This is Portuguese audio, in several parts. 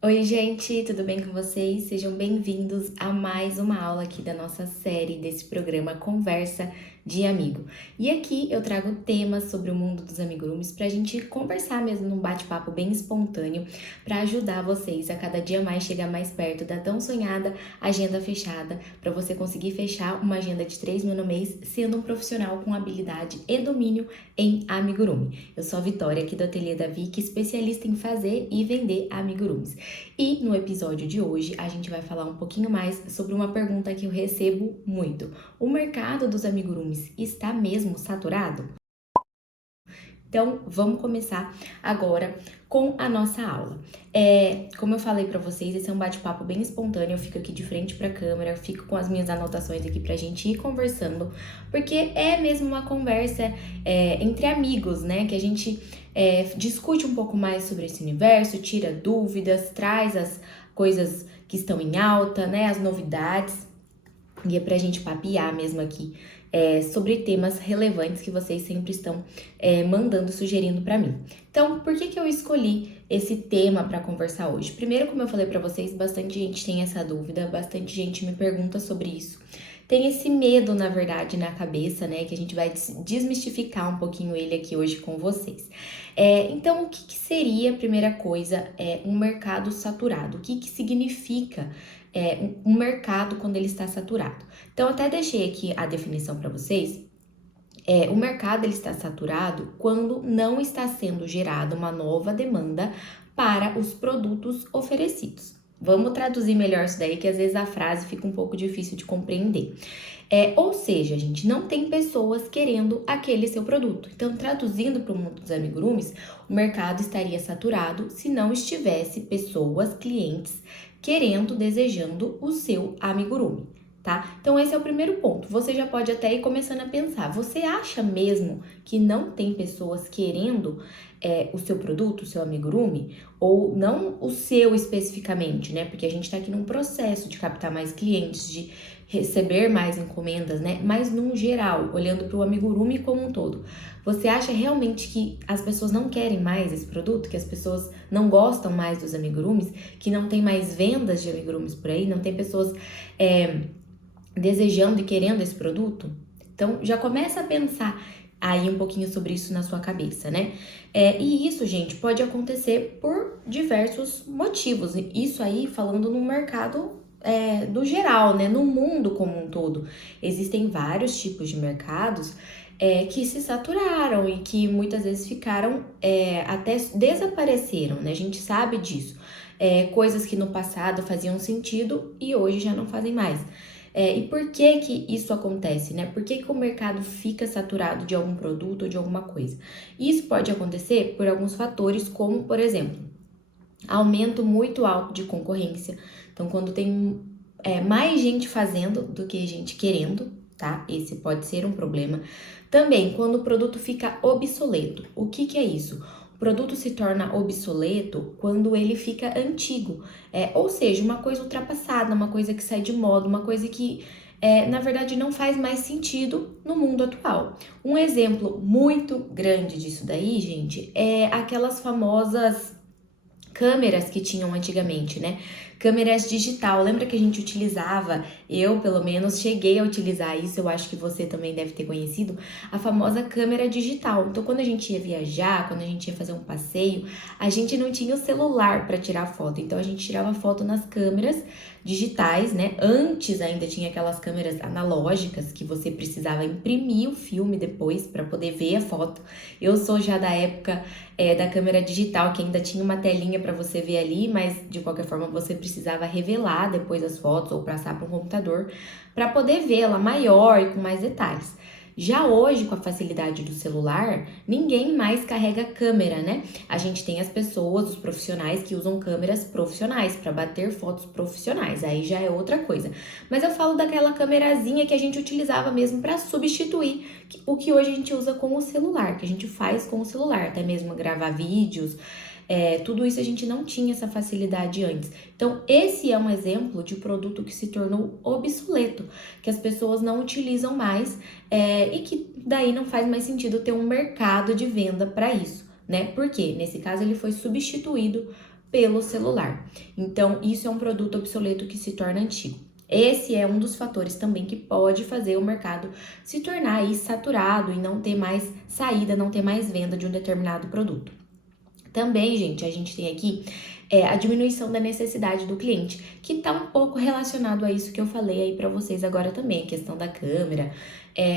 Oi, gente, tudo bem com vocês? Sejam bem-vindos a mais uma aula aqui da nossa série desse programa Conversa de Amigo. E aqui eu trago temas sobre o mundo dos amigurumis para a gente conversar mesmo num bate-papo bem espontâneo para ajudar vocês a cada dia mais chegar mais perto da tão sonhada agenda fechada, para você conseguir fechar uma agenda de 3 mil no mês sendo um profissional com habilidade e domínio em amigurumi. Eu sou a Vitória aqui do Ateliê da Vicky, especialista em fazer e vender amigurumis. E no episódio de hoje a gente vai falar um pouquinho mais sobre uma pergunta que eu recebo muito. O mercado dos amigurumis está mesmo saturado? Então, vamos começar agora com a nossa aula. Como eu falei para vocês, esse é um bate-papo bem espontâneo. Eu fico aqui de frente para a câmera, fico com as minhas anotações aqui para a gente ir conversando, porque é mesmo uma conversa entre amigos, né? Que a gente discute um pouco mais sobre esse universo, tira dúvidas, traz as coisas que estão em alta, né? As novidades. E é pra gente papear mesmo aqui sobre temas relevantes que vocês sempre estão mandando, sugerindo pra mim. Então, por que eu escolhi esse tema para conversar hoje? Primeiro, como eu falei pra vocês, bastante gente tem essa dúvida, bastante gente me pergunta sobre isso. Tem esse medo, na verdade, na cabeça, né? Que a gente vai desmistificar um pouquinho ele aqui hoje com vocês. Então, o que seria, primeira coisa, um mercado saturado? O que significa um mercado quando ele está saturado? Então, eu até deixei aqui a definição para vocês. O mercado ele está saturado quando não está sendo gerada uma nova demanda para os produtos oferecidos. Vamos traduzir melhor isso daí, que às vezes a frase fica um pouco difícil de compreender. Ou seja, gente, não tem pessoas querendo aquele seu produto. Então, traduzindo para o mundo dos amigurumis, o mercado estaria saturado se não estivesse pessoas, clientes, querendo, desejando o seu amigurumi. Tá? Então esse é o primeiro ponto. Você já pode até ir começando a pensar. Você acha mesmo que não tem pessoas querendo o seu produto, o seu amigurumi? Ou não o seu especificamente, né? Porque a gente tá aqui num processo de captar mais clientes, de receber mais encomendas, né? Mas num geral, olhando para o amigurumi como um todo. Você acha realmente que as pessoas não querem mais esse produto? Que as pessoas não gostam mais dos amigurumis? Que não tem mais vendas de amigurumis por aí? Não tem pessoas desejando e querendo esse produto? Então, já começa a pensar aí um pouquinho sobre isso na sua cabeça, né? E isso, gente, pode acontecer por diversos motivos. Isso aí falando no mercado do geral, né? No mundo como um todo. Existem vários tipos de mercados que se saturaram e que muitas vezes ficaram até desapareceram, né? A gente sabe disso. Coisas que no passado faziam sentido e hoje já não fazem mais. E por que que isso acontece, né? Por que que o mercado fica saturado de algum produto ou de alguma coisa? Isso pode acontecer por alguns fatores, como, por exemplo, aumento muito alto de concorrência. Então, quando tem mais gente fazendo do que gente querendo, tá? Esse pode ser um problema. Também, quando o produto fica obsoleto. O que que é isso? O produto se torna obsoleto quando ele fica antigo, ou seja, uma coisa ultrapassada, uma coisa que sai de moda, uma coisa que na verdade não faz mais sentido no mundo atual. Um exemplo muito grande disso daí, gente, é aquelas famosas câmeras que tinham antigamente, né? Câmeras digital. Lembra que a gente utilizava? Eu, pelo menos, cheguei a utilizar isso. Eu acho que você também deve ter conhecido a famosa câmera digital. Então, quando a gente ia viajar, quando a gente ia fazer um passeio, a gente não tinha o celular para tirar foto. Então, a gente tirava foto nas câmeras digitais, né? Antes ainda tinha aquelas câmeras analógicas que você precisava imprimir o filme depois para poder ver a foto. Eu sou já da época da câmera digital, que ainda tinha uma telinha para você ver ali, mas de qualquer forma você precisava revelar depois as fotos ou passar para um computador para poder vê-la maior e com mais detalhes. Já hoje, com a facilidade do celular, ninguém mais carrega câmera, né? A gente tem as pessoas, os profissionais que usam câmeras profissionais para bater fotos profissionais, aí já é outra coisa. Mas eu falo daquela câmerazinha que a gente utilizava mesmo para substituir o que hoje a gente usa com o celular, que a gente faz com o celular, até mesmo gravar vídeos. Tudo isso a gente não tinha essa facilidade antes. Então, esse é um exemplo de produto que se tornou obsoleto, que as pessoas não utilizam mais e que daí não faz mais sentido ter um mercado de venda para isso, né? Porque nesse caso ele foi substituído pelo celular. Então, isso é um produto obsoleto que se torna antigo. Esse é um dos fatores também que pode fazer o mercado se tornar aí saturado e não ter mais saída, não ter mais venda de um determinado produto. Também, gente, a gente tem aqui a diminuição da necessidade do cliente, que está um pouco relacionado a isso que eu falei aí para vocês agora também, a questão da câmera,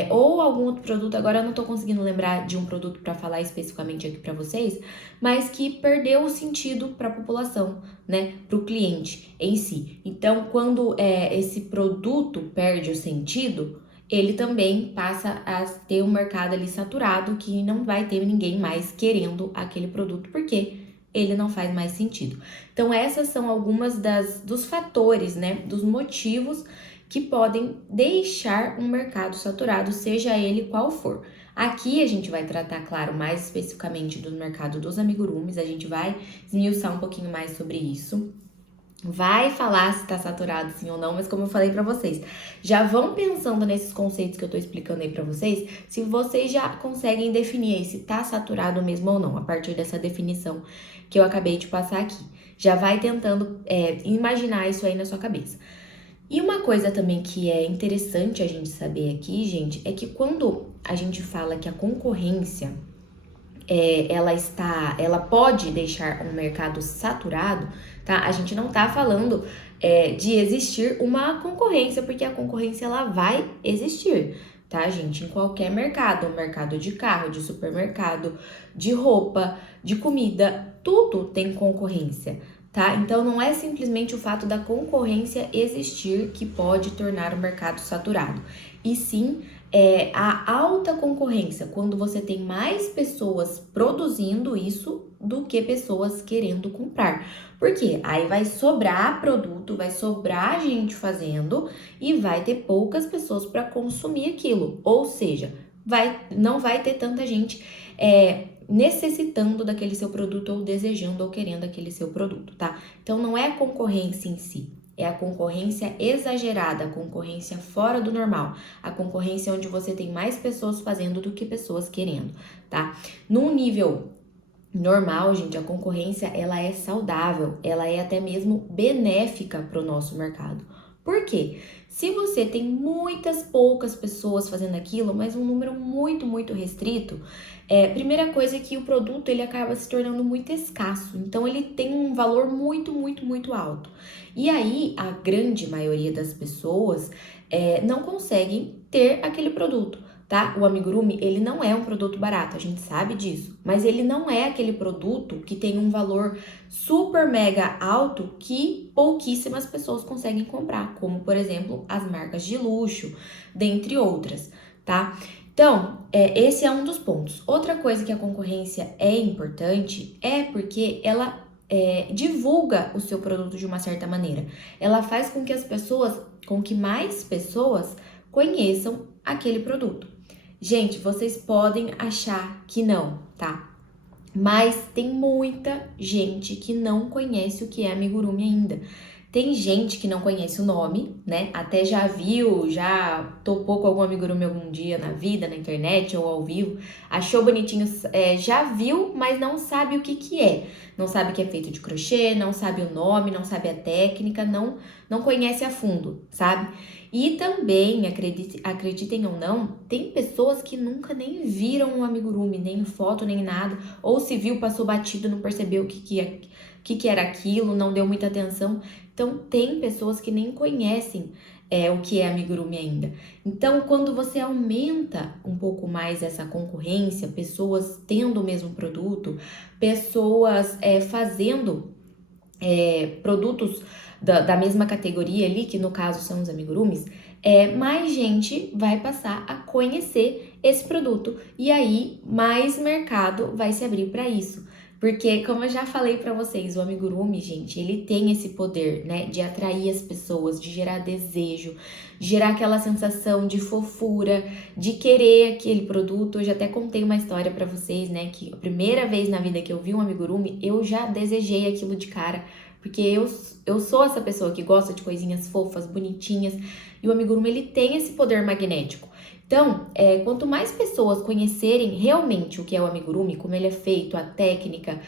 ou algum outro produto. Agora eu não tô conseguindo lembrar de um produto para falar especificamente aqui para vocês, mas que perdeu o sentido para a população, né, para o cliente em si. Então, quando esse produto perde o sentido, ele também passa a ter um mercado ali saturado, que não vai ter ninguém mais querendo aquele produto, porque ele não faz mais sentido. Então, essas são algumas dos fatores, né, dos motivos que podem deixar um mercado saturado, seja ele qual for. Aqui a gente vai tratar, claro, mais especificamente do mercado dos amigurumis, a gente vai esmiuçar um pouquinho mais sobre isso. Vai falar se tá saturado sim ou não, mas como eu falei pra vocês, já vão pensando nesses conceitos que eu tô explicando aí pra vocês, se vocês já conseguem definir aí se tá saturado mesmo ou não, a partir dessa definição que eu acabei de passar aqui. Já vai tentando imaginar isso aí na sua cabeça. E uma coisa também que é interessante a gente saber aqui, gente, é que quando a gente fala que a concorrência ela pode deixar um mercado saturado, tá? A gente não tá falando de existir uma concorrência, porque a concorrência ela vai existir, tá, gente? Em qualquer mercado, mercado de carro, de supermercado, de roupa, de comida, tudo tem concorrência, tá? Então não é simplesmente o fato da concorrência existir que pode tornar o mercado saturado, e sim a alta concorrência, quando você tem mais pessoas produzindo isso do que pessoas querendo comprar. Por quê? Aí vai sobrar produto, vai sobrar gente fazendo e vai ter poucas pessoas para consumir aquilo. Ou seja, não vai ter tanta gente necessitando daquele seu produto ou desejando ou querendo aquele seu produto, tá? Então não é a concorrência em si. É a concorrência exagerada, a concorrência fora do normal, a concorrência onde você tem mais pessoas fazendo do que pessoas querendo, tá? Num nível normal, gente, a concorrência ela é saudável, ela é até mesmo benéfica para o nosso mercado. Por quê? Se você tem poucas pessoas fazendo aquilo, mas um número muito, muito restrito, primeira coisa é que o produto ele acaba se tornando muito escasso, então ele tem um valor muito, muito, muito alto. E aí, a grande maioria das pessoas não conseguem ter aquele produto, tá? O amigurumi, ele não é um produto barato, a gente sabe disso, mas ele não é aquele produto que tem um valor super mega alto que pouquíssimas pessoas conseguem comprar, como, por exemplo, as marcas de luxo, dentre outras, tá? Então, esse é um dos pontos. Outra coisa que a concorrência é importante é porque ela divulga o seu produto de uma certa maneira. Ela faz com que mais pessoas conheçam aquele produto. Gente, vocês podem achar que não, tá? Mas tem muita gente que não conhece o que é amigurumi ainda. Tem gente que não conhece o nome, né? Até já viu, já topou com algum amigurumi algum dia na vida, na internet ou ao vivo. Achou bonitinho, já viu, mas não sabe o que é. Não sabe que é feito de crochê, não sabe o nome, não sabe a técnica, não conhece a fundo, sabe? E também, acreditem ou não, tem pessoas que nunca nem viram um amigurumi, nem foto, nem nada. Ou se viu, passou batido, não percebeu o que era aquilo, não deu muita atenção. Então, tem pessoas que nem conhecem o que é amigurumi ainda. Então, quando você aumenta um pouco mais essa concorrência, pessoas tendo o mesmo produto, pessoas fazendo produtos da mesma categoria ali, que no caso são os amigurumis, mais gente vai passar a conhecer esse produto e aí mais mercado vai se abrir para isso. Porque, como eu já falei pra vocês, o amigurumi, gente, ele tem esse poder, né, de atrair as pessoas, de gerar desejo, de gerar aquela sensação de fofura, de querer aquele produto. Eu já até contei uma história pra vocês, né, que a primeira vez na vida que eu vi um amigurumi, eu já desejei aquilo de cara, Porque eu sou essa pessoa que gosta de coisinhas fofas, bonitinhas, e o amigurumi ele tem esse poder magnético. Então, quanto mais pessoas conhecerem realmente o que é o amigurumi, como ele é feito, a técnica,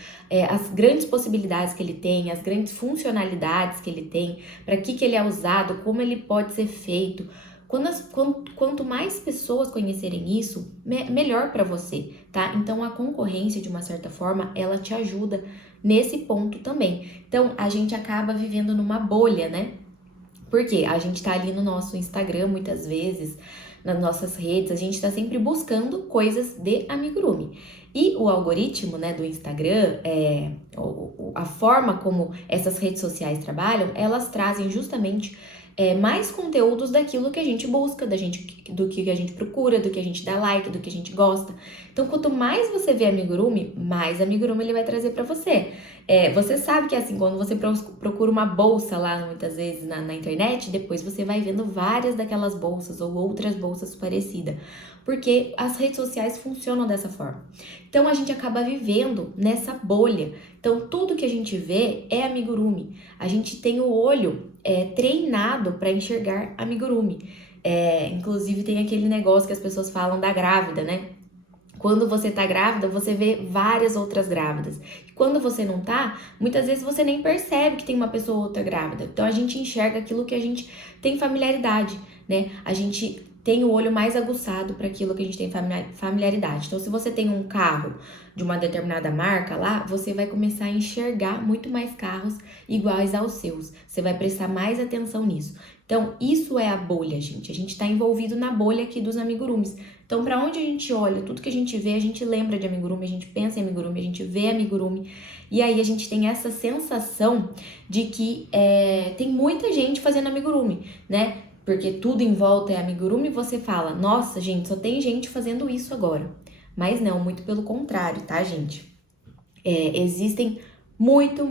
as grandes possibilidades que ele tem, as grandes funcionalidades que ele tem, para que ele é usado, como ele pode ser feito, quanto mais pessoas conhecerem isso, melhor para você, tá? Então, a concorrência, de uma certa forma, ela te ajuda nesse ponto também. Então, a gente acaba vivendo numa bolha, né? Porque a gente tá ali no nosso Instagram, muitas vezes, nas nossas redes, a gente tá sempre buscando coisas de amigurumi. E o algoritmo, né, do Instagram, a forma como essas redes sociais trabalham, elas trazem justamente mais conteúdos daquilo que a gente busca, do que a gente procura, do que a gente dá like, do que a gente gosta. Então, quanto mais você vê amigurumi, mais amigurumi ele vai trazer para você. Você sabe que assim, quando você procura uma bolsa lá, muitas vezes na internet, depois você vai vendo várias daquelas bolsas ou outras bolsas parecidas, porque as redes sociais funcionam dessa forma. Então, a gente acaba vivendo nessa bolha. Então, tudo que a gente vê é amigurumi. A gente tem o olho treinado para enxergar amigurumi. Inclusive, tem aquele negócio que as pessoas falam da grávida, né? Quando você tá grávida, você vê várias outras grávidas. E quando você não tá, muitas vezes você nem percebe que tem uma pessoa ou outra grávida. Então a gente enxerga aquilo que a gente tem familiaridade, né? A gente tem o olho mais aguçado para aquilo que a gente tem familiaridade. Então, se você tem um carro de uma determinada marca lá, você vai começar a enxergar muito mais carros iguais aos seus. Você vai prestar mais atenção nisso. Então, isso é a bolha, gente. A gente está envolvido na bolha aqui dos amigurumis. Então, para onde a gente olha, tudo que a gente vê, a gente lembra de amigurumi, a gente pensa em amigurumi, a gente vê amigurumi. E aí a gente tem essa sensação de que tem muita gente fazendo amigurumi, né? Porque tudo em volta é amigurumi, você fala, nossa, gente, só tem gente fazendo isso agora. Mas não, muito pelo contrário, tá, gente? Existem muito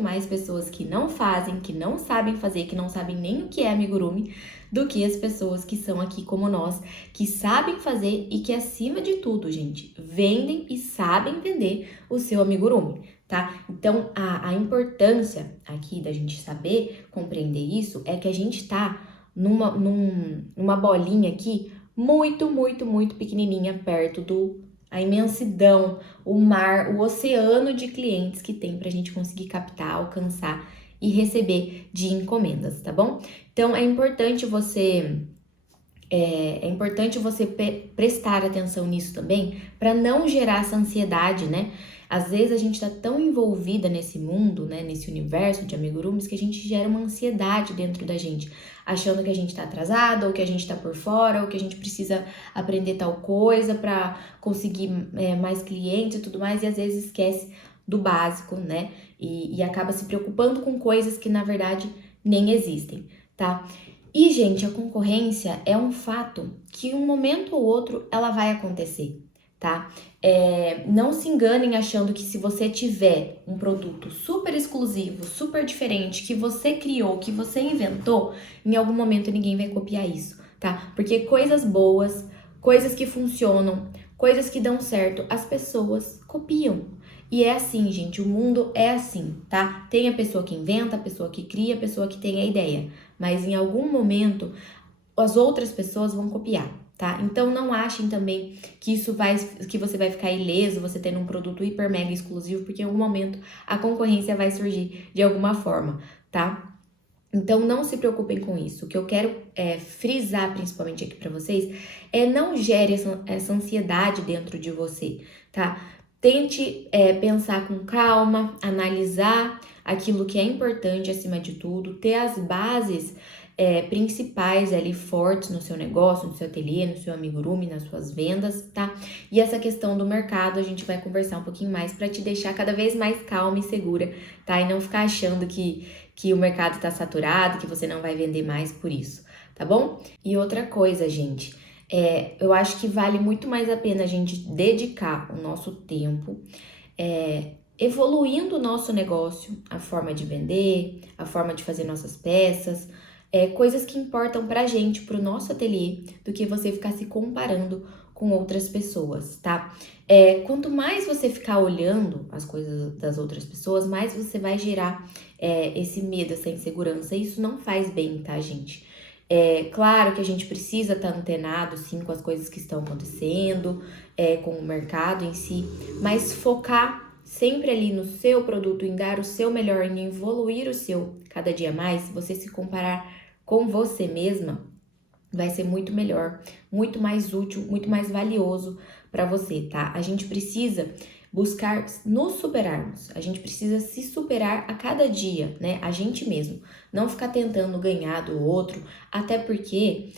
mais pessoas que não fazem, que não sabem fazer, que não sabem nem o que é amigurumi, do que as pessoas que são aqui como nós, que sabem fazer e que, acima de tudo, gente, vendem e sabem vender o seu amigurumi, tá? Então, a importância aqui da gente saber compreender isso é que a gente tá numa bolinha aqui muito pequenininha, perto a imensidão, o mar, o oceano de clientes que tem pra gente conseguir captar, alcançar e receber de encomendas, tá bom? Então, é importante você prestar atenção nisso também, para não gerar essa ansiedade, né? Às vezes a gente tá tão envolvida nesse mundo, né, nesse universo de amigurumis, que a gente gera uma ansiedade dentro da gente, achando que a gente tá atrasado, ou que a gente tá por fora, ou que a gente precisa aprender tal coisa para conseguir mais clientes e tudo mais, e às vezes esquece do básico, né? E acaba se preocupando com coisas que na verdade nem existem, tá? E, gente, a concorrência é um fato que um momento ou outro ela vai acontecer, tá? Não se enganem achando que se você tiver um produto super exclusivo, super diferente, que você criou, que você inventou, em algum momento ninguém vai copiar isso, tá? Porque coisas boas, coisas que funcionam, coisas que dão certo, as pessoas copiam. E é assim, gente, o mundo é assim, tá? Tem a pessoa que inventa, a pessoa que cria, a pessoa que tem a ideia. Mas em algum momento as outras pessoas vão copiar, tá? Então não achem também que que você vai ficar ileso, você tendo um produto hiper mega exclusivo, porque em algum momento a concorrência vai surgir de alguma forma, tá? Então não se preocupem com isso. O que eu quero frisar principalmente aqui para vocês não gere essa ansiedade dentro de você, tá? Tente pensar com calma, analisar aquilo que é importante acima de tudo, ter as bases principais ali fortes no seu negócio, no seu ateliê, no seu amigurumi, nas suas vendas, tá? E essa questão do mercado a gente vai conversar um pouquinho mais para te deixar cada vez mais calma e segura, tá? E não ficar achando que o mercado tá saturado, que você não vai vender mais por isso, tá bom? E outra coisa, gente, eu acho que vale muito mais a pena a gente dedicar o nosso tempo evoluindo o nosso negócio, a forma de vender, a forma de fazer nossas peças, coisas que importam pra gente, pro nosso ateliê, do que você ficar se comparando com outras pessoas, tá? Quanto mais você ficar olhando as coisas das outras pessoas, mais você vai gerar esse medo, essa insegurança. Isso não faz bem, tá, gente? Claro que a gente precisa estar antenado, sim, com as coisas que estão acontecendo, com o mercado em si, mas focar sempre ali no seu produto, em dar o seu melhor, em evoluir o seu cada dia mais, você se comparar com você mesma, vai ser muito melhor, muito mais útil, muito mais valioso para você, tá? A gente precisa buscar nos superarmos, a gente precisa se superar a cada dia, né? A gente mesmo, não ficar tentando ganhar do outro, até porque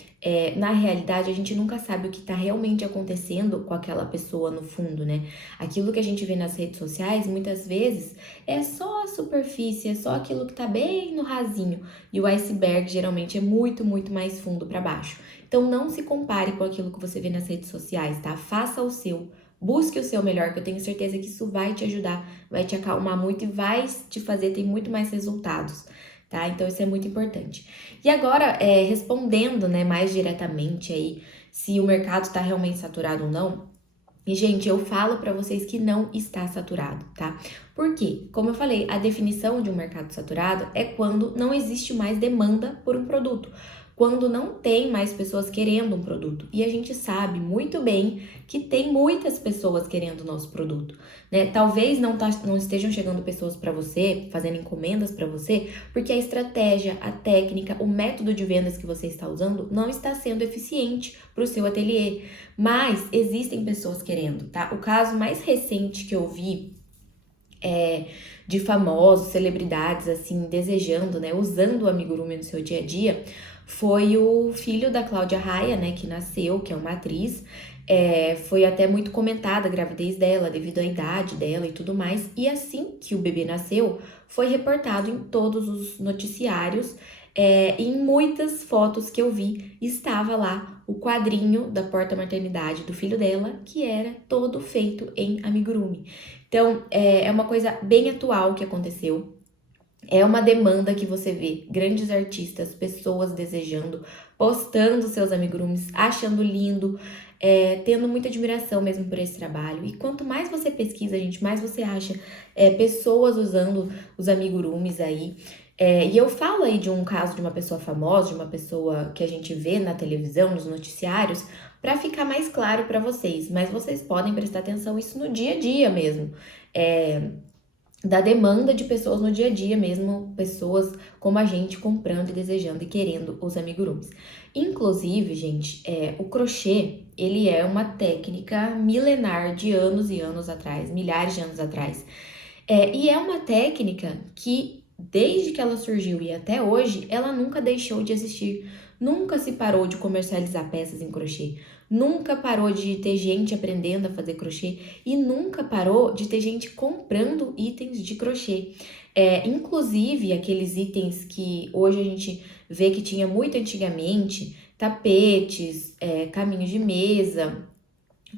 na realidade a gente nunca sabe o que tá realmente acontecendo com aquela pessoa no fundo, né? Aquilo que a gente vê nas redes sociais muitas vezes é só a superfície, é só aquilo que tá bem no rasinho, e o iceberg geralmente é muito, muito mais fundo para baixo. Então não se compare com aquilo que você vê nas redes sociais, tá? Faça o seu. Busque o seu melhor, que eu tenho certeza que isso vai te ajudar, vai te acalmar muito e vai te fazer ter muito mais resultados, tá? Então isso é muito importante. E agora, respondendo, né, mais diretamente aí, se o mercado está realmente saturado ou não, e, gente, eu falo para vocês que não está saturado, tá? Por quê? Como eu falei, a definição de um mercado saturado é quando não existe mais demanda por um produto, quando não tem mais pessoas querendo um produto. E a gente sabe muito bem que tem muitas pessoas querendo o nosso produto, né? Talvez não estejam chegando pessoas para você, fazendo encomendas para você, porque a estratégia, a técnica, o método de vendas que você está usando não está sendo eficiente para o seu ateliê. Mas existem pessoas querendo, tá? O caso mais recente que eu vi de famosos, celebridades, assim, desejando, né, usando o amigurumi no seu dia a dia, foi o filho da Cláudia Raia, né, que nasceu, que é uma atriz. Foi até muito comentada a gravidez dela, devido à idade dela e tudo mais. E assim que o bebê nasceu, foi reportado em todos os noticiários. Em muitas fotos que eu vi, estava lá o quadrinho da porta-maternidade do filho dela, que era todo feito em amigurumi. Então, é uma coisa bem atual que aconteceu. É uma demanda que você vê grandes artistas, pessoas desejando, postando seus amigurumis, achando lindo, tendo muita admiração mesmo por esse trabalho. E quanto mais você pesquisa, gente, mais você acha pessoas usando os amigurumis aí. E eu falo aí de um caso de uma pessoa famosa, de uma pessoa que a gente vê na televisão, nos noticiários, para ficar mais claro para vocês. Mas vocês podem prestar atenção isso no dia a dia mesmo. Da demanda de pessoas no dia a dia mesmo, pessoas como a gente comprando e desejando e querendo os amigurumis. Inclusive, gente, o crochê, ele é uma técnica milenar de anos e anos atrás, milhares de anos atrás. E é uma técnica que, desde que ela surgiu e até hoje, ela nunca deixou de existir. Nunca se parou de comercializar peças em crochê. Nunca parou de ter gente aprendendo a fazer crochê. E nunca parou de ter gente comprando itens de crochê. Inclusive, aqueles itens que hoje a gente vê que tinha muito antigamente, tapetes, caminhos de mesa,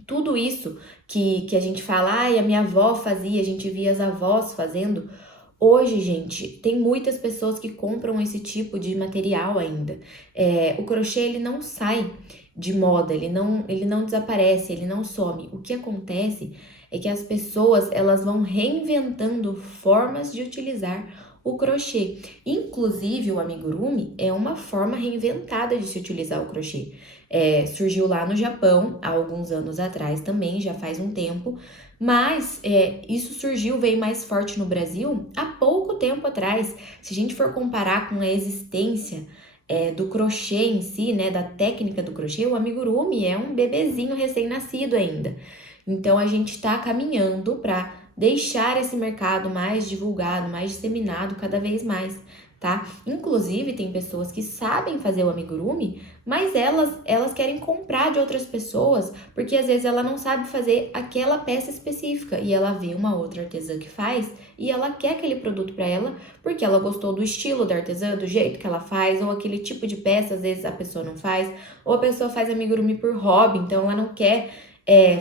tudo isso que a gente fala, ai, a minha avó fazia, a gente via as avós fazendo. Hoje, gente, tem muitas pessoas que compram esse tipo de material ainda. O crochê, ele não sai de moda, ele não desaparece, ele não some. O que acontece é que as pessoas, elas vão reinventando formas de utilizar o crochê. Inclusive, o amigurumi é uma forma reinventada de se utilizar o crochê. Surgiu lá no Japão, há alguns anos atrás também, já faz um tempo, mas isso surgiu, veio mais forte no Brasil há pouco tempo atrás. Se a gente for comparar com a existência do crochê em si, né, da técnica do crochê, o amigurumi é um bebezinho recém-nascido ainda. Então a gente está caminhando para deixar esse mercado mais divulgado, mais disseminado cada vez mais, tá? Inclusive tem pessoas que sabem fazer o amigurumi, mas elas querem comprar de outras pessoas, porque às vezes ela não sabe fazer aquela peça específica e ela vê uma outra artesã que faz e ela quer aquele produto para ela, porque ela gostou do estilo da artesã, do jeito que ela faz, ou aquele tipo de peça às vezes a pessoa não faz, ou a pessoa faz amigurumi por hobby, então ela não quer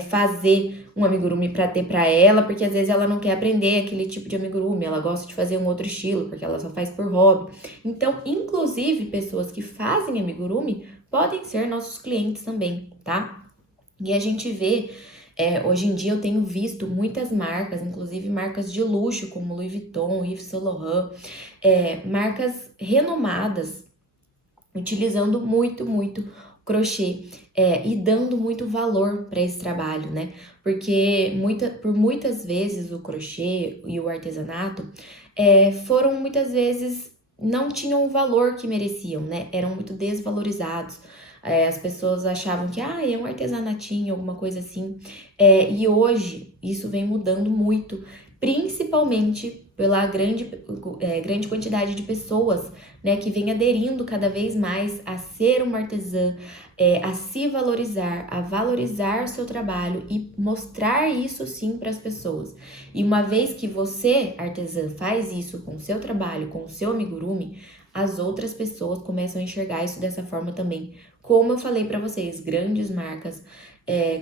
fazer um amigurumi para ter para ela, porque às vezes ela não quer aprender aquele tipo de amigurumi, ela gosta de fazer um outro estilo, porque ela só faz por hobby. Então, inclusive, pessoas que fazem amigurumi podem ser nossos clientes também, tá? E a gente vê, hoje em dia eu tenho visto muitas marcas, inclusive marcas de luxo como Louis Vuitton, Yves Saint Laurent, marcas renomadas, utilizando muito crochê e dando muito valor para esse trabalho, né? Porque por muitas vezes o crochê e o artesanato foram muitas vezes não tinham o valor que mereciam, né? Eram muito desvalorizados. As pessoas achavam que é um artesanatinho, alguma coisa assim. E hoje isso vem mudando muito, principalmente pela grande quantidade de pessoas, né, que vem aderindo cada vez mais a ser uma artesã, a se valorizar, a valorizar o seu trabalho e mostrar isso sim para as pessoas. E uma vez que você, artesã, faz isso com o seu trabalho, com o seu amigurumi, as outras pessoas começam a enxergar isso dessa forma também. Como eu falei para vocês, grandes marcas,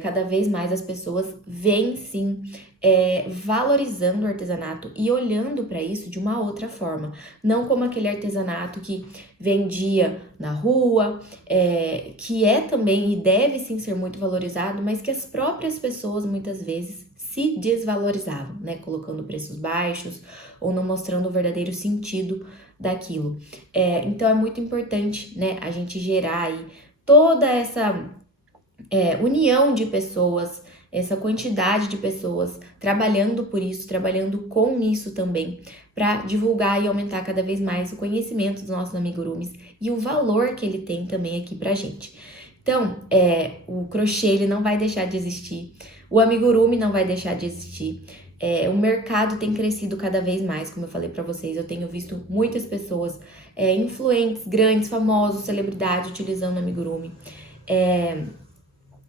cada vez mais as pessoas veem sim valorizando o artesanato e olhando para isso de uma outra forma. Não como aquele artesanato que vendia na rua, que também e deve sim ser muito valorizado, mas que as próprias pessoas muitas vezes se desvalorizavam, né? Colocando preços baixos ou não mostrando o verdadeiro sentido daquilo. Então é muito importante, né, a gente gerar aí toda essa união de pessoas, essa quantidade de pessoas trabalhando por isso, trabalhando com isso também, para divulgar e aumentar cada vez mais o conhecimento dos nossos amigurumis e o valor que ele tem também aqui pra gente. Então, o crochê ele não vai deixar de existir, o amigurumi não vai deixar de existir. O mercado tem crescido cada vez mais, como eu falei para vocês, eu tenho visto muitas pessoas influentes, grandes, famosos, celebridades utilizando amigurumi.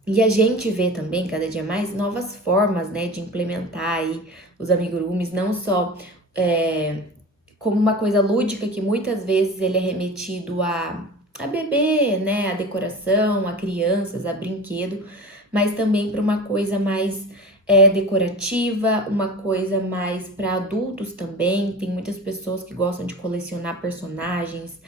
E a gente vê também, cada dia mais, novas formas, né, de implementar aí os amigurumis, não só como uma coisa lúdica, que muitas vezes ele é remetido a bebê, né, a decoração, a crianças, a brinquedo, mas também para uma coisa mais decorativa, uma coisa mais para adultos também. Tem muitas pessoas que gostam de colecionar personagens,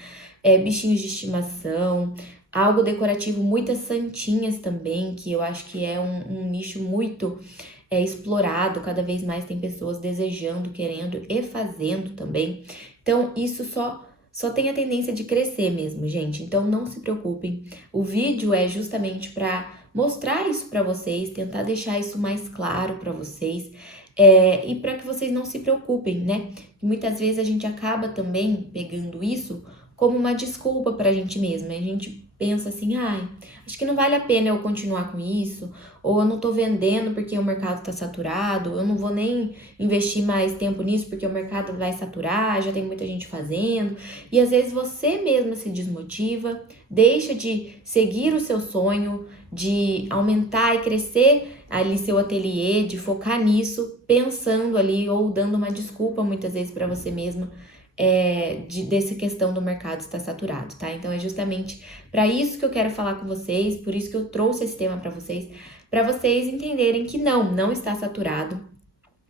bichinhos de estimação, algo decorativo, muitas santinhas também, que eu acho que é um nicho muito explorado, cada vez mais tem pessoas desejando, querendo e fazendo também. Então, isso só tem a tendência de crescer mesmo, gente. Então, não se preocupem. O vídeo é justamente para mostrar isso para vocês, tentar deixar isso mais claro para vocês. E para que vocês não se preocupem, né? Muitas vezes a gente acaba também pegando isso como uma desculpa para a gente mesma. A gente pensa assim, acho que não vale a pena eu continuar com isso, ou eu não tô vendendo porque o mercado tá saturado, eu não vou nem investir mais tempo nisso porque o mercado vai saturar, já tem muita gente fazendo. E às vezes você mesma se desmotiva, deixa de seguir o seu sonho, de aumentar e crescer ali seu ateliê, de focar nisso, pensando ali ou dando uma desculpa muitas vezes para você mesma dessa questão do mercado estar saturado, tá? Então é justamente para isso que eu quero falar com vocês, por isso que eu trouxe esse tema para vocês entenderem que não está saturado.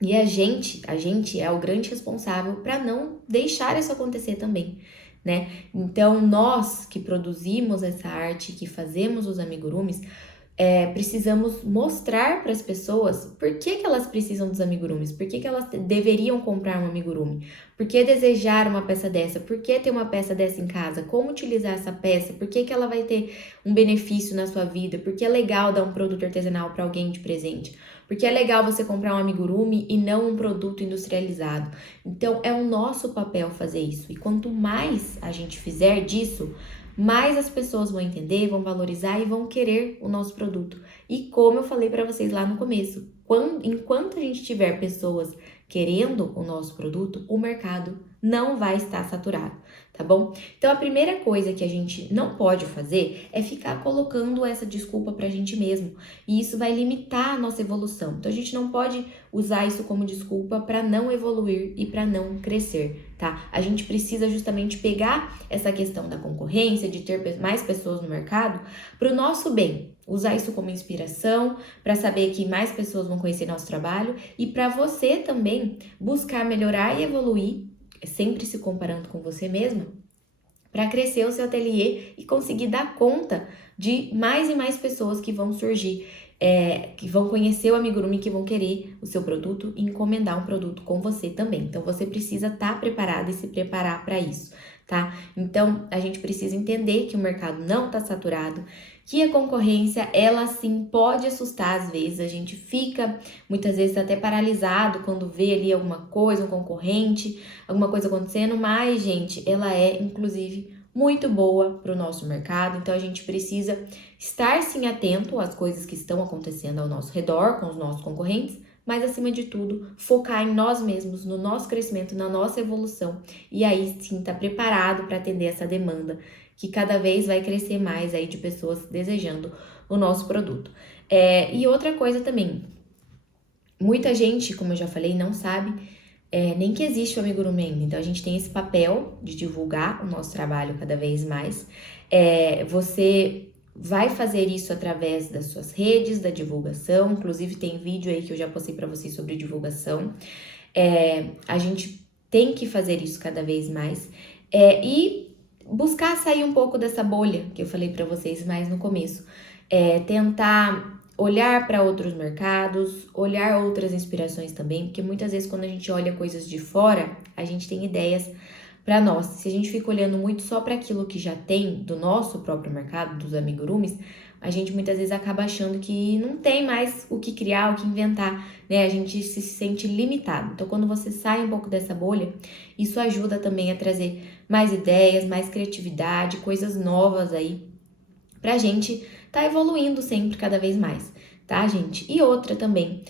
E a gente é o grande responsável para não deixar isso acontecer também, né? Então nós que produzimos essa arte, que fazemos os amigurumis, precisamos mostrar para as pessoas por que elas precisam dos amigurumis, por que elas deveriam comprar um amigurumi, por que desejar uma peça dessa, por que ter uma peça dessa em casa, como utilizar essa peça, por que ela vai ter um benefício na sua vida, por que é legal dar um produto artesanal para alguém de presente, por que é legal você comprar um amigurumi e não um produto industrializado. Então é o nosso papel fazer isso, e quanto mais a gente fizer disso, mais as pessoas vão entender, vão valorizar e vão querer o nosso produto. E como eu falei para vocês lá no começo, enquanto a gente tiver pessoas querendo o nosso produto, o mercado não vai estar saturado, tá bom? Então a primeira coisa que a gente não pode fazer é ficar colocando essa desculpa pra gente mesmo, e isso vai limitar a nossa evolução. Então a gente não pode usar isso como desculpa para não evoluir e para não crescer, tá? A gente precisa justamente pegar essa questão da concorrência, de ter mais pessoas no mercado, para o nosso bem. Usar isso como inspiração, para saber que mais pessoas vão conhecer nosso trabalho e para você também buscar melhorar e evoluir, sempre se comparando com você mesma, para crescer o seu ateliê e conseguir dar conta de mais e mais pessoas que vão surgir que vão conhecer o amigurumi, que vão querer o seu produto e encomendar um produto com você também. Então, você precisa estar preparado e se preparar para isso, tá? Então, a gente precisa entender que o mercado não está saturado, que a concorrência, ela sim pode assustar às vezes, a gente fica muitas vezes até paralisado quando vê ali alguma coisa, um concorrente, alguma coisa acontecendo, mas, gente, ela é, inclusive, muito boa para o nosso mercado, então a gente precisa estar sim atento às coisas que estão acontecendo ao nosso redor, com os nossos concorrentes, mas acima de tudo, focar em nós mesmos, no nosso crescimento, na nossa evolução, e aí sim estar preparado para atender essa demanda que cada vez vai crescer mais aí de pessoas desejando o nosso produto. E outra coisa também, muita gente, como eu já falei, não sabe nem que existe o amigurumi ainda. Então, a gente tem esse papel de divulgar o nosso trabalho cada vez mais. Você vai fazer isso através das suas redes, da divulgação. Inclusive, tem vídeo aí que eu já postei para vocês sobre divulgação. A gente tem que fazer isso cada vez mais. E buscar sair um pouco dessa bolha que eu falei para vocês mais no começo. Tentar olhar para outros mercados, olhar outras inspirações também, porque muitas vezes quando a gente olha coisas de fora, a gente tem ideias para nós. Se a gente fica olhando muito só para aquilo que já tem do nosso próprio mercado, dos amigurumis, a gente muitas vezes acaba achando que não tem mais o que criar, o que inventar, né? A gente se sente limitado. Então, quando você sai um pouco dessa bolha, isso ajuda também a trazer mais ideias, mais criatividade, coisas novas aí pra gente tá evoluindo sempre cada vez mais, tá, gente? E outra também,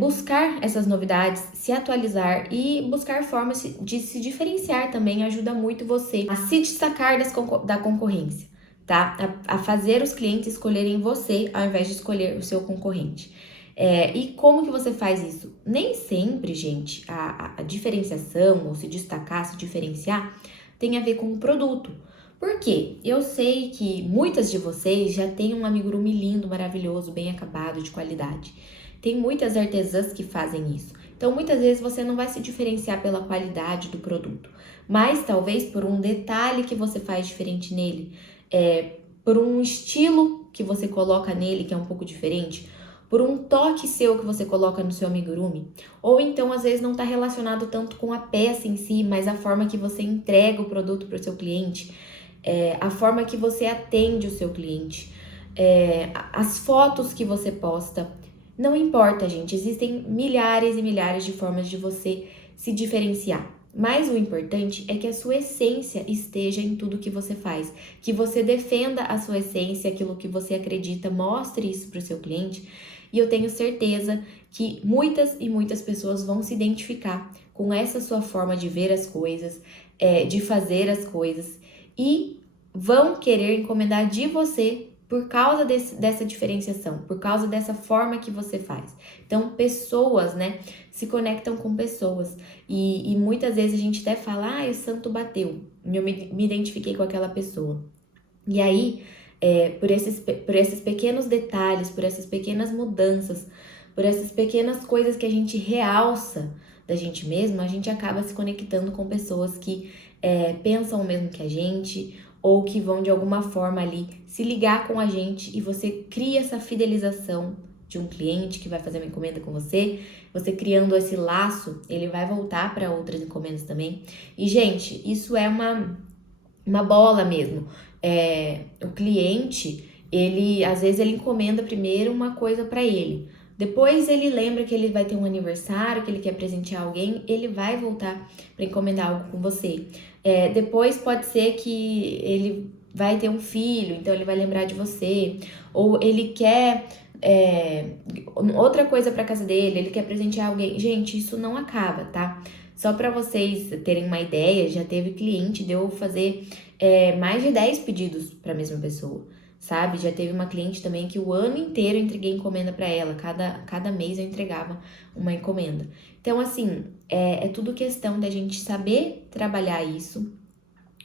buscar essas novidades, se atualizar e buscar formas de se diferenciar também ajuda muito você a se destacar da concorrência, tá? A fazer os clientes escolherem você ao invés de escolher o seu concorrente. E como que você faz isso? Nem sempre, gente, a diferenciação ou se destacar, se diferenciar, tem a ver com o produto. Por quê? Eu sei que muitas de vocês já têm um amigurumi lindo, maravilhoso, bem acabado, de qualidade. Tem muitas artesãs que fazem isso. Então, muitas vezes você não vai se diferenciar pela qualidade do produto, mas talvez por um detalhe que você faz diferente nele, por um estilo que você coloca nele que é um pouco diferente, por um toque seu que você coloca no seu amigurumi, ou então às vezes não está relacionado tanto com a peça em si, mas a forma que você entrega o produto para o seu cliente, a forma que você atende o seu cliente, as fotos que você posta. Não importa, gente, existem milhares e milhares de formas de você se diferenciar. Mas o importante é que a sua essência esteja em tudo que você faz, que você defenda a sua essência, aquilo que você acredita, mostre isso para o seu cliente. E eu tenho certeza que muitas e muitas pessoas vão se identificar com essa sua forma de ver as coisas, de fazer as coisas e vão querer encomendar de você por causa dessa diferenciação, por causa dessa forma que você faz. Então, pessoas, né, se conectam com pessoas. E muitas vezes a gente até fala, o santo bateu. E eu me identifiquei com aquela pessoa. E aí, por esses pequenos detalhes, por essas pequenas mudanças, por essas pequenas coisas que a gente realça da gente mesmo, a gente acaba se conectando com pessoas que pensam o mesmo que a gente, ou que vão de alguma forma ali se ligar com a gente e você cria essa fidelização de um cliente que vai fazer uma encomenda com você. Você criando esse laço, ele vai voltar para outras encomendas também. E, gente, isso é uma bola mesmo. O cliente, ele às vezes ele encomenda primeiro uma coisa para ele. Depois ele lembra que ele vai ter um aniversário, que ele quer presentear alguém, ele vai voltar para encomendar algo com você. Depois pode ser que ele vai ter um filho, então ele vai lembrar de você. Ou ele quer outra coisa para casa dele, ele quer presentear alguém. Gente, isso não acaba, tá? Só para vocês terem uma ideia, já teve cliente de eu fazer mais de 10 pedidos para a mesma pessoa. Sabe? Já teve uma cliente também que o ano inteiro eu entreguei encomenda para ela. Cada mês eu entregava uma encomenda. Então, assim, é tudo questão da gente saber trabalhar isso,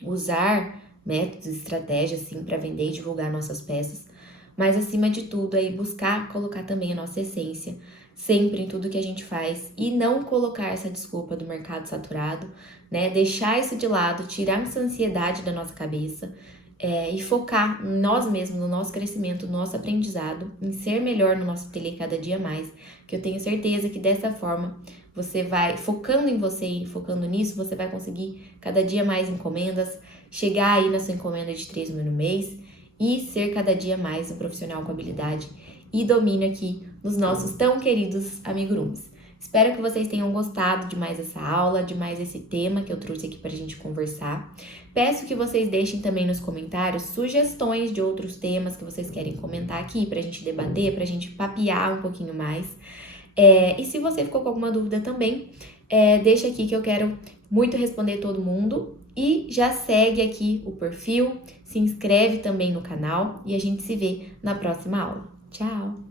usar métodos, estratégias, assim, para vender e divulgar nossas peças. Mas, acima de tudo, aí buscar colocar também a nossa essência sempre em tudo que a gente faz e não colocar essa desculpa do mercado saturado, né? Deixar isso de lado, tirar essa ansiedade da nossa cabeça e focar em nós mesmos, no nosso crescimento, no nosso aprendizado, em ser melhor no nosso ateliê cada dia mais, que eu tenho certeza que dessa forma você vai focando em você e focando nisso, você vai conseguir cada dia mais encomendas, chegar aí na sua encomenda de 3.000 no mês e ser cada dia mais um profissional com habilidade e domínio aqui nos nossos tão queridos amigurumis. Espero que vocês tenham gostado de mais essa aula, de mais esse tema que eu trouxe aqui pra gente conversar. Peço que vocês deixem também nos comentários sugestões de outros temas que vocês querem comentar aqui pra gente debater, pra gente papear um pouquinho mais. E se você ficou com alguma dúvida também, deixa aqui que eu quero muito responder todo mundo. E já segue aqui o perfil, se inscreve também no canal e a gente se vê na próxima aula. Tchau!